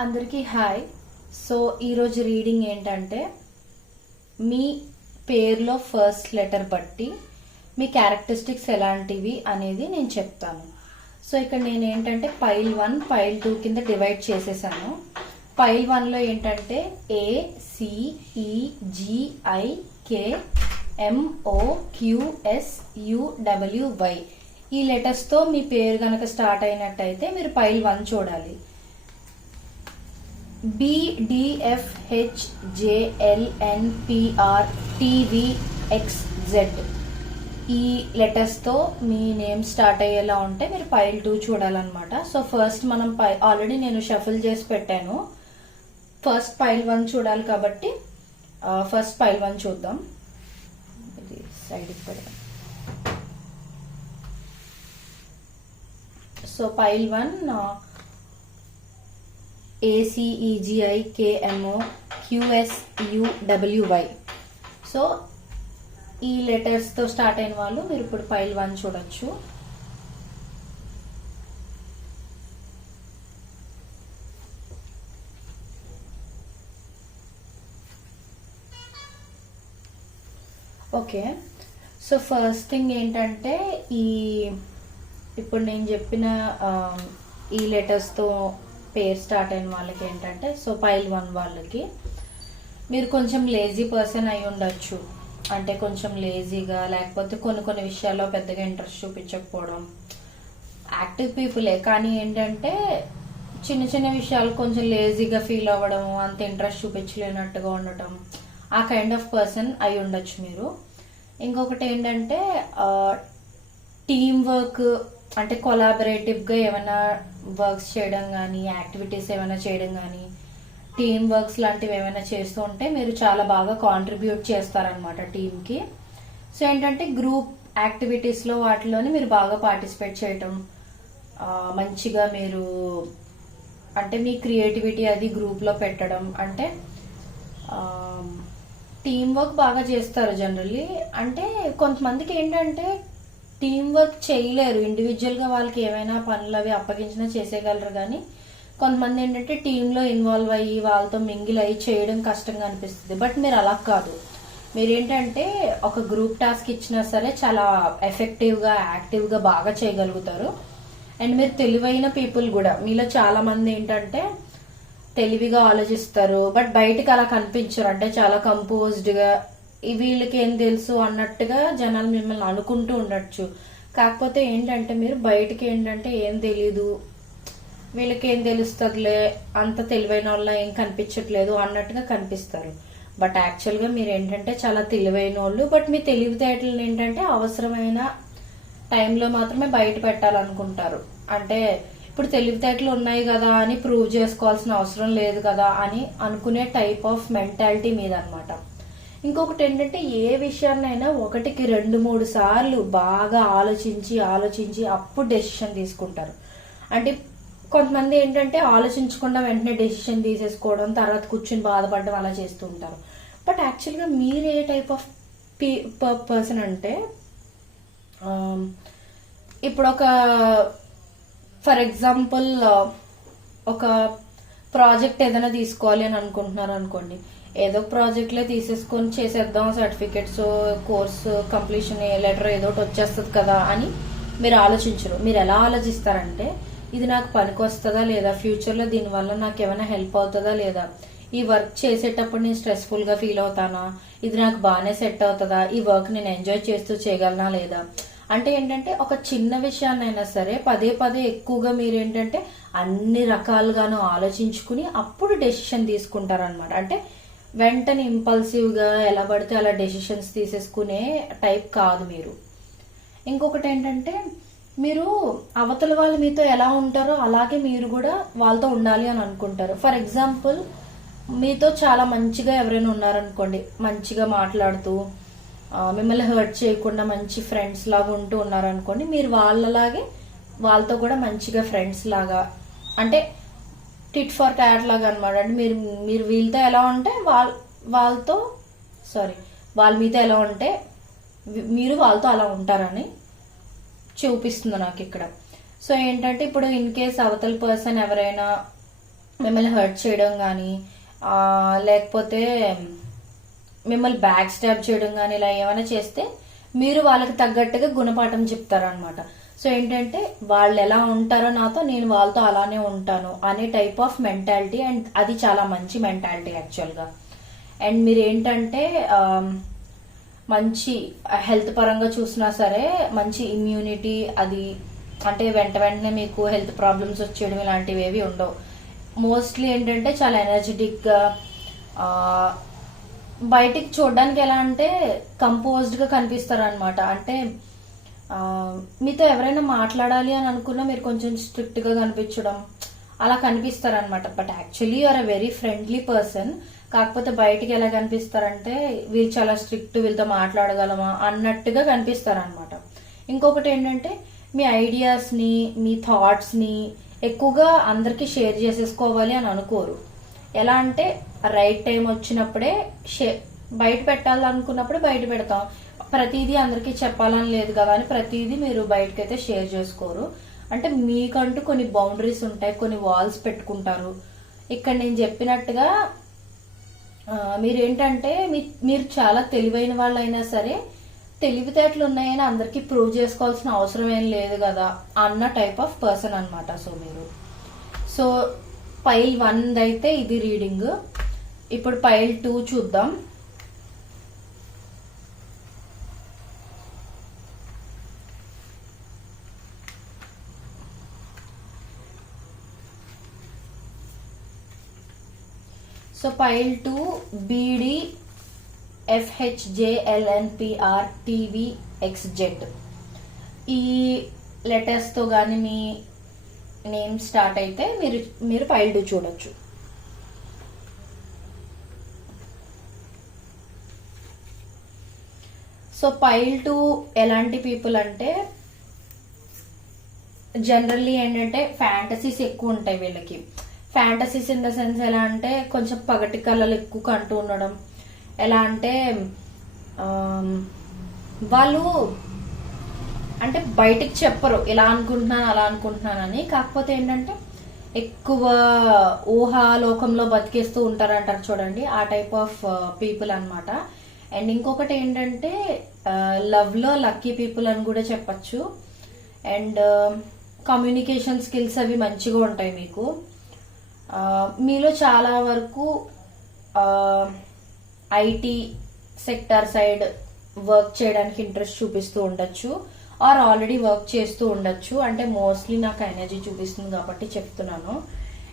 అందరికీ hi. So ఈరోజు reading ఏంటంటే మీ పేరులో ఫస్ట్ లెటర్ బట్టి మీ క్యారెక్టరిస్టిక్స్ ఎలాంటివి అనేది నేను చెప్తాను. సో ఇక్కడ నేను ఏంటంటే పైల్ 1 పైల్ 2 కింద డివైడ్ చేసేసాను. పైల్ 1లో ఏంటంటే ACEGIKMOQSUWY ఈ లెటర్స్తో మీ పేరు గనక స్టార్ట్ అయినట్టయితే మీరు పైల్ 1 చూడాలి. BDFHJLNPRTVXZ ఈ లెటర్స్ తో మీ నేమ్ స్టార్ట్ అయ్యేలా ఉంటే మీరు పైల్ 2 చూడాలన్నమాట. సో ఫస్ట్ మనం ఆల్రెడీ నేను షఫుల్ చేసి పెట్టాను. ఫస్ట్ పైల్ 1 చూడాలి కాబట్టి ఫస్ట్ పైల్ 1 చూద్దాం. ఇది సైడ్కి పెడదాం. So pile 1 ACEGIKMOQSUWY. సో ఈ లెటర్స్ తో స్టార్ట్ అయిన వాళ్ళు మీరు ఇప్పుడు పైల్ 1 చూడొచ్చు. ఓకే, సో ఫస్ట్ థింగ్ ఏంటంటే ఇప్పుడు నేను చెప్పిన ఈ లెటర్స్తో పేరు స్టార్ట్ అయిన వాళ్ళకి ఏంటంటే సో పైల్ 1 వాళ్ళకి మీరు కొంచెం లేజీ పర్సన్ అయి ఉండొచ్చు. అంటే కొంచెం లేజీగా, లేకపోతే కొన్ని విషయాల్లో పెద్దగా ఇంట్రెస్ట్ చూపించకపోవడం. యాక్టివ్ పీపులే కానీ ఏంటంటే చిన్న చిన్న విషయాలు కొంచెం లేజీగా ఫీల్ అవ్వడం, అంత ఇంట్రెస్ట్ చూపించలేనట్టుగా ఉండటం, ఆ కైండ్ ఆఫ్ పర్సన్ అయి ఉండొచ్చు మీరు. ఇంకొకటి ఏంటంటే టీమ్ వర్క్ అంటే కొలాబరేటివ్గా ఏమైనా వర్క్స్ చేయడం కానీ, యాక్టివిటీస్ ఏమైనా చేయడం కానీ, టీమ్ వర్క్స్ లాంటివి ఏమైనా చేస్తూ ఉంటే మీరు చాలా బాగా కాంట్రిబ్యూట్ చేస్తారనమాట టీమ్కి. సో ఏంటంటే గ్రూప్ యాక్టివిటీస్లో వాటిలోని మీరు బాగా పార్టిసిపేట్ చేయటం, మంచిగా మీరు అంటే మీ క్రియేటివిటీ అది గ్రూప్లో పెట్టడం, అంటే టీమ్ వర్క్ బాగా చేస్తారు జనరల్లీ. అంటే కొంతమందికి ఏంటంటే టీమ్ వర్క్ చేయలేరు, ఇండివిజువల్గా వాళ్ళకి ఏమైనా పనులు అవి అప్పగించినా చేసేయగలరు. కానీ కొంతమంది ఏంటంటే టీంలో ఇన్వాల్వ్ అయ్యి వాళ్ళతో మింగిల్ అయ్యి చేయడం కష్టంగా అనిపిస్తుంది. బట్ మీరు అలా కాదు. మీరేంటంటే ఒక గ్రూప్ టాస్క్ ఇచ్చినా సరే చాలా ఎఫెక్టివ్గా, యాక్టివ్గా బాగా చేయగలుగుతారు. అండ్ మీరు తెలివైన పీపుల్ కూడా. మీలో చాలా మంది ఏంటంటే తెలివిగా ఆలోచిస్తారు, బట్ బయటకు అలా కనిపించరు. అంటే చాలా కంపోజ్డ్గా వీళ్ళకి ఏం తెలుసు అన్నట్టుగా జనాలు మిమ్మల్ని అనుకుంటూ ఉండొచ్చు. కాకపోతే ఏంటంటే మీరు బయటకి ఏంటంటే ఏం తెలీదు, వీళ్ళకి ఏం తెలుస్తుందిలే, అంత తెలివైన వాళ్ళ ఏం కనిపించట్లేదు అన్నట్టుగా కనిపిస్తారు. బట్ యాక్చువల్గా మీరు ఏంటంటే చాలా తెలివైన వాళ్ళు. బట్ మీ తెలివితేటలను ఏంటంటే అవసరమైన టైంలో మాత్రమే బయట పెట్టాలనుకుంటారు. అంటే ఇప్పుడు తెలివితేటలు ఉన్నాయి కదా అని ప్రూవ్ చేసుకోవాల్సిన అవసరం లేదు కదా అని అనుకునే టైప్ ఆఫ్ మెంటాలిటీ మీదనమాట. ఇంకొకటి ఏంటంటే ఏ విషయాన్నైనా 1కి 2-3 సార్లు బాగా ఆలోచించి అప్పుడు డెసిషన్ తీసుకుంటారు. అంటే కొంతమంది ఏంటంటే ఆలోచించకుండా వెంటనే డెసిషన్ తీసేసుకోవడం, తర్వాత కూర్చుని బాధపడడం అలా చేస్తూ ఉంటారు. బట్ యాక్చువల్గా మీరు ఏ టైప్ ఆఫ్ పర్సన్ అంటే ఇప్పుడు ఫర్ ఎగ్జాంపుల్ ఒక ప్రాజెక్ట్ ఏదైనా తీసుకోవాలి అని అనుకుంటున్నారు అనుకోండి. ఏదో ప్రాజెక్ట్లో తీసేసుకొని చేసేద్దాం, సర్టిఫికెట్స్, కోర్సు కంప్లీషన్ లెటర్ ఏదో ఒకటి వచ్చేస్తుంది కదా అని మీరు ఆలోచించరు. మీరు ఎలా ఆలోచిస్తారంటే ఇది నాకు పనికి వస్తుందా లేదా, ఫ్యూచర్లో దీనివల్ల నాకు ఏమైనా హెల్ప్ అవుతుందా లేదా, ఈ వర్క్ చేసేటప్పుడు నేను స్ట్రెస్ఫుల్గా ఫీల్ అవుతానా, ఇది నాకు బాగానే సెట్ అవుతుందా, ఈ వర్క్ నేను ఎంజాయ్ చేస్తూ చేయగలనా లేదా. అంటే ఏంటంటే ఒక చిన్న విషయాన్నైనా సరే పదే ఎక్కువగా మీరు ఏంటంటే అన్ని రకాలుగాను ఆలోచించుకుని అప్పుడు డెసిషన్ తీసుకుంటారనమాట. అంటే వెంటనే ఇంపల్సివ్గా ఎలా పడితే అలా డెసిషన్స్ తీసేసుకునే టైప్ కాదు మీరు. ఇంకొకటి ఏంటంటే మీరు అవతల వాళ్ళు మీతో ఎలా ఉంటారో అలాగే మీరు కూడా వాళ్ళతో ఉండాలి అని అనుకుంటారు. ఫర్ ఎగ్జాంపుల్ మీతో చాలా మంచిగా ఎవరైనా ఉన్నారనుకోండి, మంచిగా మాట్లాడుతూ మిమ్మల్ని హర్ట్ చేయకుండా మంచి ఫ్రెండ్స్ లాగా ఉంటూ ఉన్నారనుకోండి, మీరు వాళ్ళలాగే వాళ్ళతో కూడా మంచిగా ఫ్రెండ్స్ లాగా, అంటే టిట్ ఫర్ క్యాట్ లాగా అనమాట. అంటే మీరు వీళ్ళతో ఎలా ఉంటే వాళ్ళు మీతో ఎలా ఉంటే మీరు వాళ్ళతో అలా ఉంటారని చూపిస్తుంది నాకు ఇక్కడ. సో ఏంటంటే ఇప్పుడు ఇన్ కేస్ అవతల పర్సన్ ఎవరైనా మిమ్మల్ని హర్ట్ చేయడం కానీ లేకపోతే మిమ్మల్ని బ్యాక్ స్టాబ్ చేయడం కానీ ఇలా ఏమైనా చేస్తే మీరు వాళ్ళకి తగ్గట్టుగా గుణపాఠం చెప్తారనమాట. సో ఏంటంటే వాళ్ళు ఎలా ఉంటారో నాతో, నేను వాళ్ళతో అలానే ఉంటాను అనే టైప్ ఆఫ్ మెంటాలిటీ. అండ్ అది చాలా మంచి మెంటాలిటీ యాక్చువల్గా. అండ్ మీరు ఏంటంటే మంచి హెల్త్ పరంగా చూసినా సరే మంచి ఇమ్యూనిటీ, అది అంటే వెంటనే మీకు హెల్త్ ప్రాబ్లమ్స్ వచ్చేయడం ఇలాంటివి ఏవి ఉండవు. మోస్ట్లీ ఏంటంటే చాలా ఎనర్జెటిక్గా, బయటికి చూడడానికి ఎలా అంటే కంపోజ్డ్గా కనిపిస్తారు అనమాట. అంటే మీతో ఎవరైనా మాట్లాడాలి అని అనుకున్నా మీరు కొంచెం స్ట్రిక్ట్గా కనిపించడం అలా కనిపిస్తారనమాట. But actually you're a very friendly person. కాకపోతే బయటికి ఎలా కనిపిస్తారంటే వీళ్ళు చాలా స్ట్రిక్ట్, వీళ్ళతో మాట్లాడగలమా అన్నట్టుగా కనిపిస్తారనమాట. ఇంకొకటి ఏంటంటే మీ ఐడియాస్ని, మీ థాట్స్ని ఎక్కువగా అందరికీ షేర్ చేసేసుకోవాలి అని అనుకోరు. ఎలా అంటే రైట్ టైం వచ్చినప్పుడే బయట పెట్టాలనుకున్నప్పుడు బయట పెడతాం. ప్రతిదీ అందరికీ చెప్పాలని లేదు కదా అని ప్రతిదీ మీరు బయటకైతే షేర్ చేసుకోరు. అంటే మీకంటూ కొన్ని బౌండరీస్ ఉంటాయి, కొన్ని వాల్స్ పెట్టుకుంటారు. ఇక్కడ నేను చెప్పినట్టుగా మీరేంటంటే మీరు చాలా తెలివైన వాళ్ళైనా సరే తెలివితేటలు ఉన్నాయని అందరికీ ప్రూవ్ చేసుకోవాల్సిన అవసరం ఏం లేదు కదా అన్న టైప్ ఆఫ్ పర్సన్ అనమాట. సో పైల్ 1 అయితే ఇది రీడింగ్. ఇప్పుడు పైల్ 2 చూద్దాం. సో పైల్ 2 BD FHJLNPRTVXZ ఈ లెటర్స్ తో గానీ మీ నేమ్ స్టార్ట్ అయితే మీరు పైల్ 2 చూడొచ్చు. సో పైల్ 2 ఎలాంటి పీపుల్ అంటే జనరల్లీ ఏంటంటే ఫ్యాంటసీస్ ఎక్కువ ఉంటాయి వీళ్ళకి. ఫ్యాంటసీస్ ఇన్ ద సెన్స్ ఎలా అంటే కొంచెం పగటి కళలు ఎక్కువ కంటూ ఉండడం. ఎలా అంటే వాళ్ళు అంటే బయటికి చెప్పరు ఇలా అనుకుంటున్నాను అలా అనుకుంటున్నానని. కాకపోతే ఏంటంటే ఎక్కువ ఊహాలోకంలో బతికేస్తూ ఉంటారంటారు చూడండి, ఆ టైప్ ఆఫ్ పీపుల్ అనమాట. అండ్ ఇంకొకటి ఏంటంటే లవ్ లో లక్కీ పీపుల్ అని కూడా చెప్పచ్చు. అండ్ కమ్యూనికేషన్ స్కిల్స్ అవి మంచిగా ఉంటాయి మీకు. మీలో చాలా వరకు ఐటీ సెక్టార్ సైడ్ వర్క్ చేయడానికి ఇంట్రెస్ట్ చూపిస్తూ ఉండొచ్చు, ఆర్ ఆల్రెడీ వర్క్ చేస్తూ ఉండొచ్చు. అంటే మోస్ట్లీ నాకు ఎనర్జీ చూపిస్తుంది కాబట్టి చెప్తున్నాను.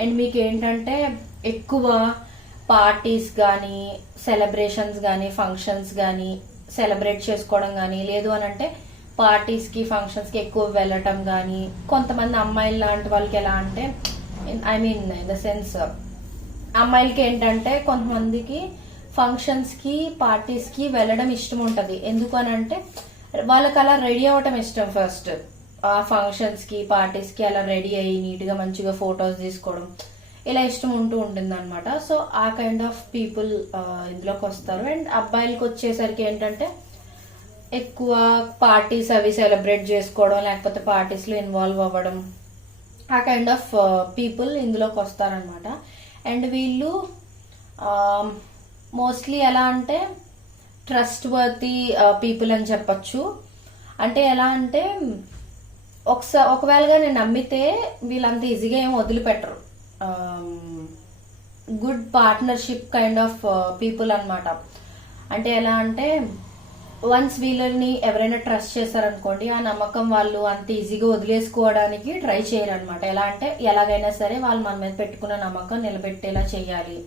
అండ్ మీకు ఏంటంటే ఎక్కువ పార్టీస్ కానీ, సెలబ్రేషన్స్ కానీ, ఫంక్షన్స్ కానీ సెలబ్రేట్ చేసుకోవడం కానీ, లేదు అని అంటే పార్టీస్ కి ఫంక్షన్స్ కి ఎక్కువ వెళ్ళటం కానీ. కొంతమంది అమ్మాయిలు లాంటి వాళ్ళకి ఎలా అంటే I mean in the sense అమ్మాయిలకి ఏంటంటే కొంతమందికి ఫంక్షన్స్ కి పార్టీస్ కి వెళ్ళడం ఇష్టం ఉంటది. ఎందుకు అని అంటే వాళ్ళకి అలా రెడీ అవ్వటం ఇష్టం. ఫస్ట్ ఆ ఫంక్షన్స్ కి పార్టీస్ కి అలా రెడీ అయ్యి నీట్ గా మంచిగా ఫొటోస్ తీసుకోవడం ఇలా ఇష్టం ఉంటూ ఉంటుంది అనమాట. సో ఆ కైండ్ ఆఫ్ పీపుల్ ఇందులోకి వస్తారు. అండ్ అబ్బాయిలకి వచ్చేసరికి ఏంటంటే ఎక్కువ పార్టీస్ అవి సెలబ్రేట్ చేసుకోవడం, లేకపోతే పార్టీస్ లో ఇన్వాల్వ్ అవ్వడం, ఆ కైండ్ ఆఫ్ పీపుల్ ఇందులోకి వస్తారనమాట. అండ్ వీళ్ళు మోస్ట్లీ ఎలా అంటే ట్రస్ట్ పీపుల్ అని చెప్పచ్చు. అంటే ఎలా అంటే ఒకవేళగా నేను నమ్మితే వీళ్ళంత ఈజీగా ఏం వదిలిపెట్టరు. Good partnership kind of people అనమాట. అంటే ఎలా అంటే వన్స్ వీళ్ళని ఎవరైనా ట్రస్ట్ చేశారనుకోండి, ఆ నమ్మకం వాళ్ళు అంత ఈజీగా వదిలేసుకోవడానికి ట్రై చేయరు అనమాట. ఎలా అంటే ఎలాగైనా సరే వాళ్ళు మన మీద పెట్టుకున్న నమ్మకం నిలబెట్టేలా చేయాలి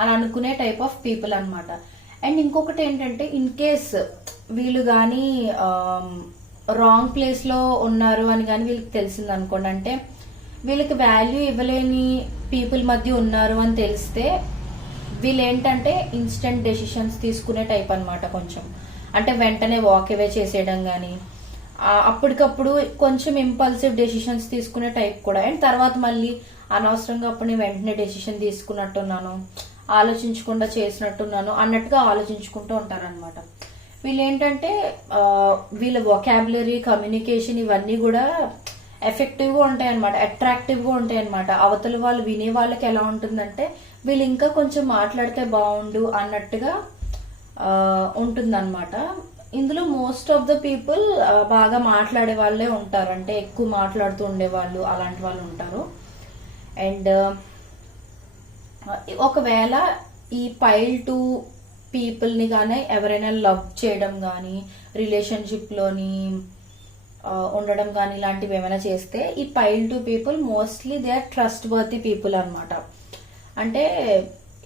అని అనుకునే టైప్ ఆఫ్ పీపుల్ అనమాట. అండ్ ఇంకొకటి ఏంటంటే ఇన్ కేస్ వీళ్ళు కానీ రాంగ్ ప్లేస్ లో ఉన్నారు అని కానీ వీళ్ళకి తెలిసింది అనుకోండి, అంటే వీళ్ళకి వాల్యూ ఇవ్వలేని పీపుల్ మధ్య ఉన్నారు అని తెలిస్తే వీళ్ళు ఏంటంటే ఇన్స్టెంట్ డెసిషన్స్ తీసుకునే టైప్ అనమాట. కొంచెం అంటే వెంటనే వాక్ అవే చేసేయడం కానీ, అప్పటికప్పుడు కొంచెం ఇంపల్సివ్ డెసిషన్స్ తీసుకునే టైప్ కూడా. అండ్ తర్వాత మళ్ళీ అనవసరంగా అప్పుడు నేను వెంటనే డెసిషన్ తీసుకున్నట్టున్నాను, ఆలోచించకుండా చేసినట్టున్నాను అన్నట్టుగా ఆలోచించుకుంటూ ఉంటారనమాట. వీళ్ళు ఏంటంటే వీళ్ళ వొకాబులరీ, కమ్యూనికేషన్ ఇవన్నీ కూడా ఎఫెక్టివ్గా ఉంటాయి అనమాట, అట్రాక్టివ్గా ఉంటాయి అనమాట. అవతల వాళ్ళు వినే వాళ్ళకి ఎలా ఉంటుందంటే వీళ్ళు ఇంకా కొంచెం మాట్లాడితే బాగుండు అన్నట్టుగా ఉంటుందన్నమాట. ఇందులో మోస్ట్ ఆఫ్ ద పీపుల్ బాగా మాట్లాడే వాళ్ళే ఉంటారు, అంటే ఎక్కువ మాట్లాడుతూ ఉండేవాళ్ళు అలాంటి వాళ్ళు ఉంటారు. అండ్ ఒకవేళ ఈ పైల్ 2 పీపుల్ని కానీ ఎవరైనా లవ్ చేయడం కానీ రిలేషన్షిప్లోని ఉండడం కానీ ఇలాంటివి ఏమైనా చేస్తే ఈ పైల్ 2 people mostly they are trustworthy people అనమాట. అంటే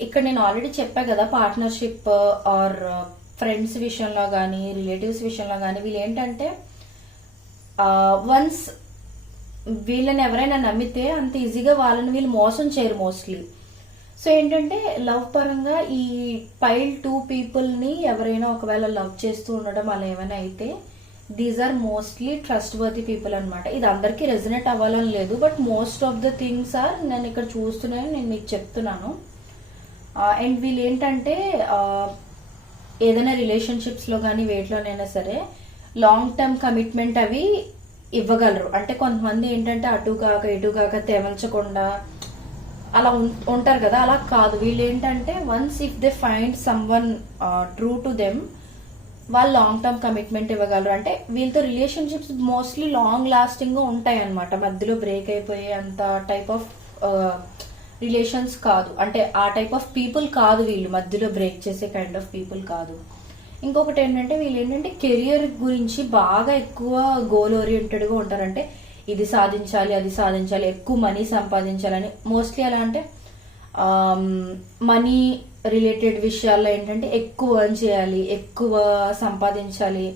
ఇక్కడ నేను ఆల్రెడీ చెప్పా కదా, పార్ట్నర్షిప్ ఆర్ ఫ్రెండ్స్ విషయంలో కానీ రిలేటివ్స్ విషయంలో కానీ వీళ్ళు ఏంటంటే వన్స్ వీళ్ళని ఎవరైనా నమ్మితే అంత ఈజీగా వాళ్ళని వీళ్ళు మోసం చేయరు మోస్ట్లీ. సో ఏంటంటే లవ్ పరంగా ఈ పైల్ 2 పీపుల్ని ఎవరైనా ఒకవేళ లవ్ చేస్తూ ఉండడం అలా ఏమైనా అయితే these are mostly trustworthy people అనమాట. ఇది అందరికీ రెజనేట్ అవ్వాలని లేదు, but most of the things are నేను ఇక్కడ చూస్తున్నాను, నేను మీకు చెప్తున్నాను. అండ్ వీళ్ళు ఏంటంటే ఏదైనా రిలేషన్షిప్స్లో కానీ వేటిలోనైనా సరే లాంగ్ టర్మ్ కమిట్మెంట్ అవి ఇవ్వగలరు. అంటే కొంతమంది ఏంటంటే అటు కాక ఇటు కాక తెమల్చకుండా అలా ఉంటారు కదా, అలా కాదు. వీళ్ళు ఏంటంటే once if they find some one true to them వాళ్ళు లాంగ్ టర్మ్ కమిట్మెంట్ ఇవ్వగలరు. అంటే వీళ్ళతో రిలేషన్షిప్స్ మోస్ట్లీ లాంగ్ లాస్టింగ్ గా ఉంటాయి అనమాట, మధ్యలో బ్రేక్ అయిపోయే అంత టైప్ ఆఫ్ రిలేషన్స్ కాదు. అంటే ఆ టైప్ ఆఫ్ పీపుల్ కాదు వీళ్ళు, మధ్యలో బ్రేక్ చేసే కైండ్ ఆఫ్ పీపుల్ కాదు. ఇంకొకటి ఏంటంటే వీళ్ళు ఏంటంటే కెరియర్ గురించి బాగా ఎక్కువ గోల్ ఓరియంటెడ్ గా ఉంటారంటే ఇది సాధించాలి అది సాధించాలి, ఎక్కువ మనీ సంపాదించాలని. మోస్ట్లీ ఎలా అంటే మనీ రిలేటెడ్ విషయాల్లో ఏంటంటే ఎక్కువ ఎర్న్ చేయాలి, ఎక్కువ సంపాదించాలి,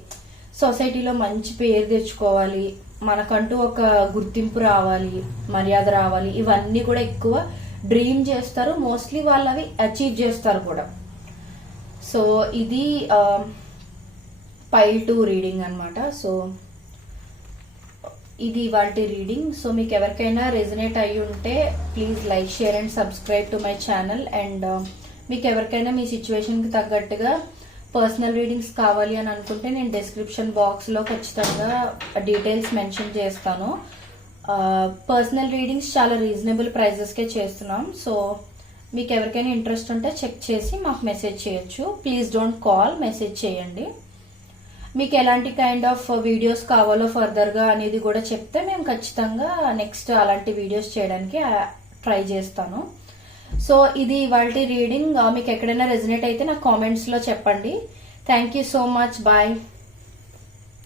సొసైటీలో మంచి పేరు తెచ్చుకోవాలి, మనకంటూ ఒక గుర్తింపు రావాలి, మర్యాద రావాలి, ఇవన్నీ కూడా ఎక్కువ డ్రీమ్ చేస్తారు. మోస్ట్లీ వాళ్ళు అవి అచీవ్ చేస్తారు కూడా. సో ఇది పైల్ 2 రీడింగ్ అనమాట. సో ఇది వాటి రీడింగ్. సో మీకు ఎవరికైనా రెజనేట్ అయ్యి ఉంటే please like, share and subscribe to my channel. And మీకు ఎవరికైనా మీ సిచ్యువేషన్కి తగ్గట్టుగా పర్సనల్ రీడింగ్స్ కావాలి అని అనుకుంటే నేను డిస్క్రిప్షన్ బాక్స్లో ఖచ్చితంగా డీటెయిల్స్ మెన్షన్ చేస్తాను. పర్సనల్ రీడింగ్స్ చాలా రీజనబుల్ ప్రైజెస్కే చేస్తున్నాం. సో మీకు ఎవరికైనా ఇంట్రెస్ట్ ఉంటే చెక్ చేసి మాకు మెసేజ్ చేయొచ్చు. ప్లీజ్ డోంట్ కాల్, మెసేజ్ చేయండి. మీకు ఎలాంటి కైండ్ ఆఫ్ వీడియోస్ కావాలో ఫర్దర్గా అనేది కూడా చెప్తే మేము ఖచ్చితంగా నెక్స్ట్ అలాంటి వీడియోస్ చేయడానికి ట్రై చేస్తాను. సో ఇది ఇవాళ రీడింగ్. మీకు ఎక్కడైనా రెజనేట్ అయితే నాకు కామెంట్స్లో చెప్పండి. Thank you so much. Bye.